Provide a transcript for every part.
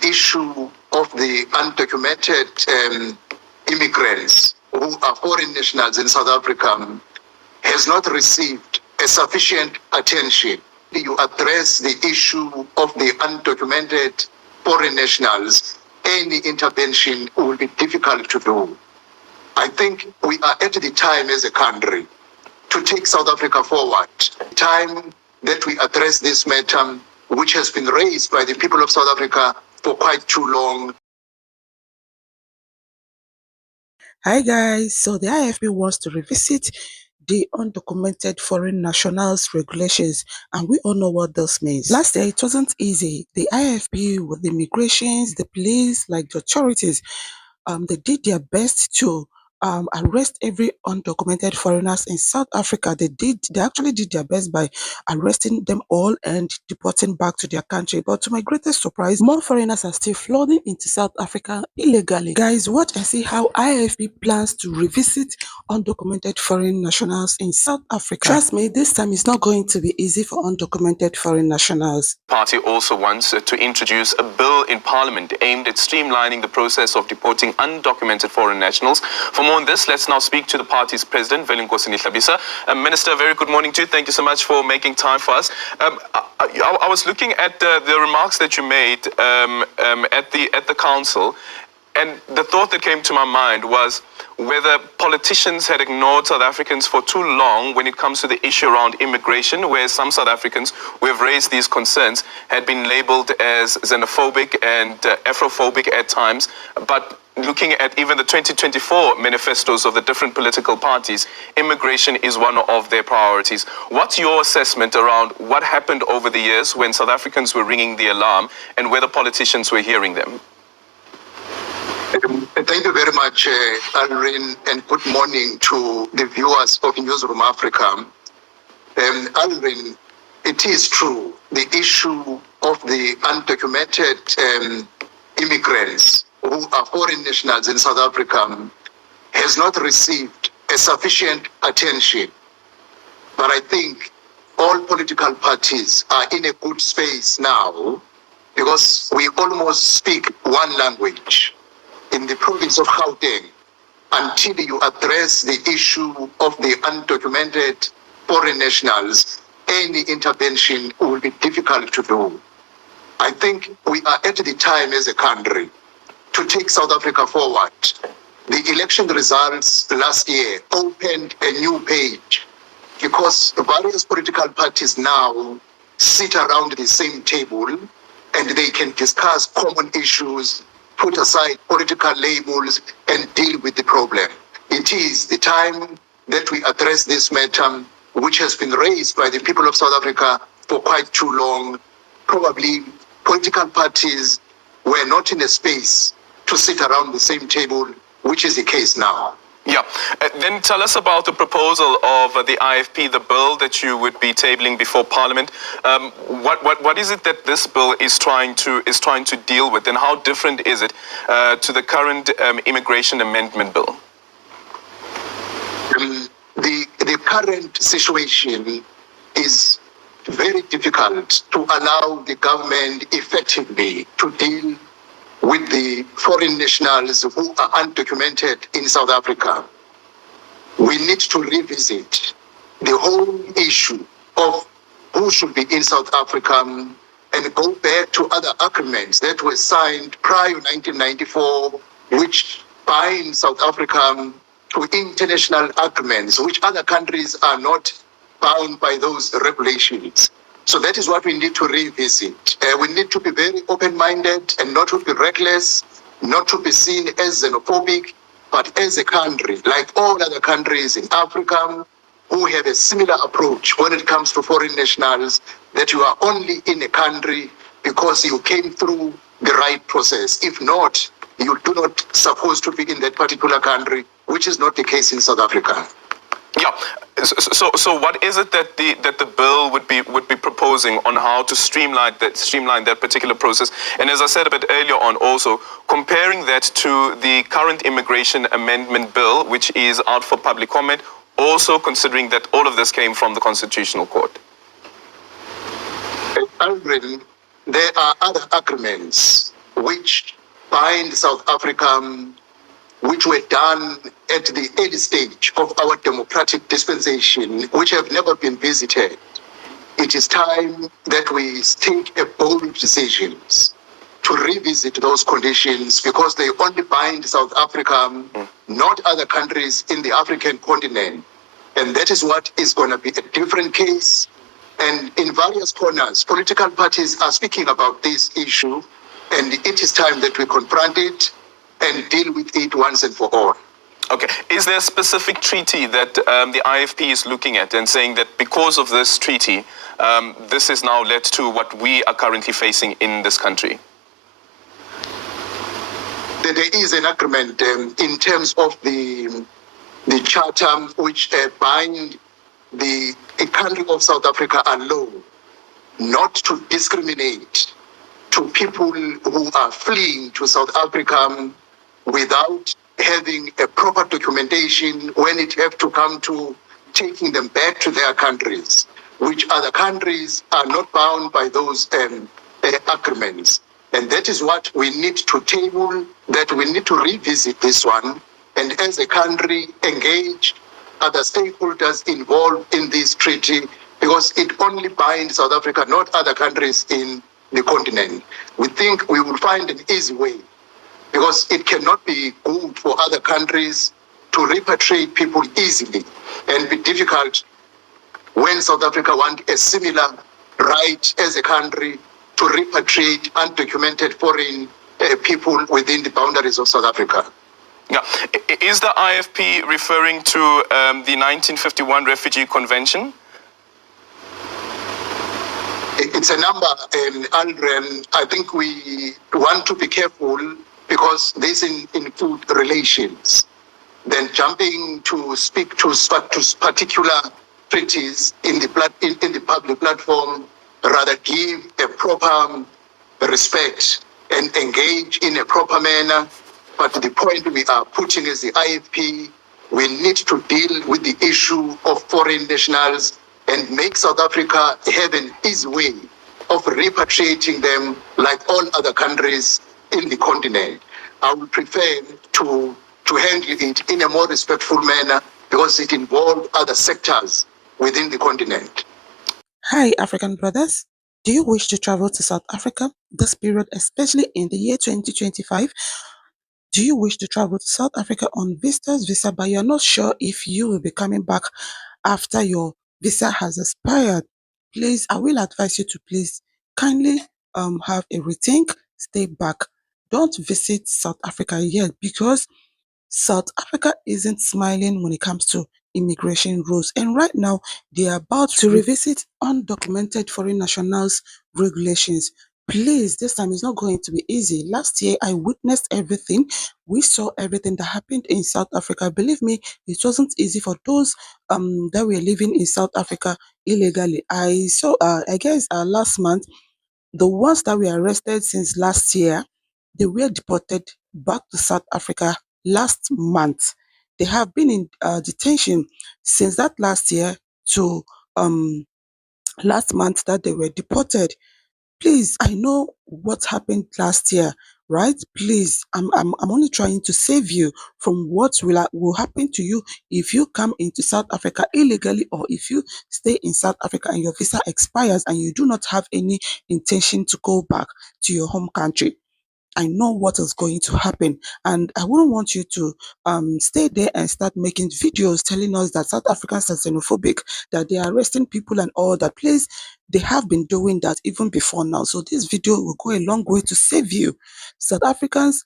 the issue of the undocumented immigrants who are foreign nationals in South Africa has not received a sufficient attention. You address the issue of the undocumented foreign nationals, any intervention will be difficult to do. I think we are at the time as a country to take South Africa forward. Time that we address this matter, which has been raised by the people of South Africa for quite too long. Hi guys, so the IFB wants to revisit the undocumented foreign nationals regulations, and we all know what this means. Last year it wasn't easy. The IFB with the immigrations, the police, like the authorities, they did their best to arrest every undocumented foreigners in South Africa. They actually did their best by arresting them all and deporting back to their country. But to my greatest surprise, more foreigners are still flooding into South Africa illegally. Guys, watch and see how IFB plans to revisit undocumented foreign nationals in South Africa. Trust me, this time it's not going to be easy for undocumented foreign nationals. The party also wants to introduce a bill in Parliament aimed at streamlining the process of deporting undocumented foreign nationals. For more on this, let's now speak to the party's president, Velunkosi Nihlabisa. Minister, very good morning to you. Thank you so much for making time for us. I was looking at the remarks that you made at the council, and the thought that came to my mind was whether politicians had ignored South Africans for too long when it comes to the issue around immigration, where some South Africans who have raised these concerns had been labeled as xenophobic and Afrophobic at times. But looking at even the 2024 manifestos of the different political parties, immigration is one of their priorities. What's your assessment around what happened over the years when South Africans were ringing the alarm and whether politicians were hearing them? Thank you very much, Alrin, and good morning to the viewers of Newsroom Africa. Alrin, it is true, the issue of the undocumented immigrants who are foreign nationals in South Africa has not received a sufficient attention. But I think all political parties are in a good space now because we almost speak one language. In the province of Gauteng, until you address the issue of the undocumented foreign nationals, any intervention will be difficult to do. I think we are at the time as a country to take South Africa forward. The election results last year opened a new page because various political parties now sit around the same table and they can discuss common issues, put aside political labels, and deal with the problem. It is the time that we address this matter, which has been raised by the people of South Africa for quite too long. Probably political parties were not in a space to sit around the same table, which is the case now. Yeah. Then tell us about the proposal of the IFP, the bill that you would be tabling before Parliament. What is it that this bill is trying to deal with, and how different is it to the current immigration amendment bill? The current situation is very difficult to allow the government effectively to deal with the foreign nationals who are undocumented in South Africa. We need to revisit the whole issue of who should be in South Africa and go back to other agreements that were signed prior to 1994, which bind South Africa to international agreements, which other countries are not bound by those regulations. So that is what we need to revisit. We need to be very open-minded and not to be reckless, not to be seen as xenophobic, but as a country, like all other countries in Africa, who have a similar approach when it comes to foreign nationals, that you are only in a country because you came through the right process. If not, you do not supposed to be in that particular country, which is not the case in South Africa. Yeah. So what is it that the bill would be proposing on how to streamline that particular process? And as I said a bit earlier on, also comparing that to the current immigration amendment bill, which is out for public comment, also considering that all of this came from the Constitutional Court. Already, there are other agreements which bind South Africa, which were done at the early stage of our democratic dispensation, which have never been visited. It is time that we take a bold decisions to revisit those conditions because they only bind South Africa, not other countries in the African continent. And that is what is going to be a different case. And in various corners, political parties are speaking about this issue, and it is time that we confront it and deal with it once and for all. Okay. Is there a specific treaty that the IFP is looking at and saying that because of this treaty, this has now led to what we are currently facing in this country? There is an agreement in terms of the charter which bind the country of South Africa alone not to discriminate to people who are fleeing to South Africa without having a proper documentation when it have to come to taking them back to their countries, which other countries are not bound by those agreements. And that is what we need to table, that we need to revisit this one, and as a country engage other stakeholders involved in this treaty, because it only binds South Africa, not other countries in the continent. We think we will find an easy way, because it cannot be good for other countries to repatriate people easily and be difficult when South Africa want a similar right as a country to repatriate undocumented foreign people within the boundaries of South Africa. Yeah. Is the IFP referring to the 1951 Refugee Convention? It's a number, Aldrin. I think we want to be careful because this include relations. Then jumping to speak to particular treaties in the public platform, rather give a proper respect and engage in a proper manner. But the point we are putting as the IFP, we need to deal with the issue of foreign nationals and make South Africa have an easy way of repatriating them like all other countries in the continent. I would prefer to handle it in a more respectful manner because it involves other sectors within the continent. Hi, African brothers. Do you wish to travel to South Africa this period, especially in the year 2025? Do you wish to travel to South Africa on visitor's visa, but you're not sure if you will be coming back after your visa has expired? Please, I will advise you to please kindly have a rethink, stay back. Don't visit South Africa yet because South Africa isn't smiling when it comes to immigration rules. And right now, they are about to revisit undocumented foreign nationals regulations. Please, this time is not going to be easy. Last year, I witnessed everything. We saw everything that happened in South Africa. Believe me, it wasn't easy for those that were living in South Africa illegally. I saw, I guess, last month, the ones that were arrested since last year, they were deported back to South Africa last month. They have been in detention since that last year to um, last month that they were deported. Please, I know what happened last year, right? Please, I'm only trying to save you from what will happen to you if you come into South Africa illegally or if you stay in South Africa and your visa expires and you do not have any intention to go back to your home country. I know what is going to happen, and I wouldn't want you to stay there and start making videos telling us that South Africans are xenophobic, that they are arresting people and all that. Please, they have been doing that even before now. So this video will go a long way to save you. South Africans,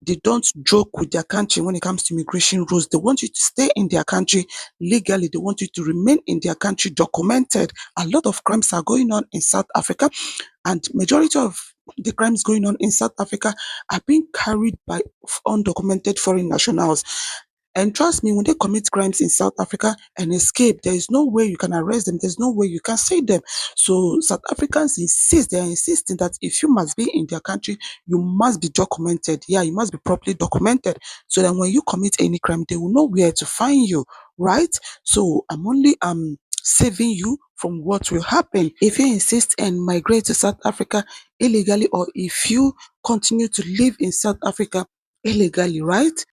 they don't joke with their country when it comes to immigration rules. They want you to stay in their country legally. They want you to remain in their country documented. A lot of crimes are going on in South Africa, and majority of the crimes going on in South Africa are being carried by undocumented foreign nationals. And trust me, when they commit crimes in South Africa and escape, there is no way you can arrest them. There's no way you can see them. So South Africans they're insisting that if you must be in their country, you must be documented. Yeah, you must be properly documented so that when you commit any crime, they will know where to find you, right? So I'm only saving you from what will happen if you insist and migrate to South Africa illegally, or if you continue to live in South Africa illegally, right?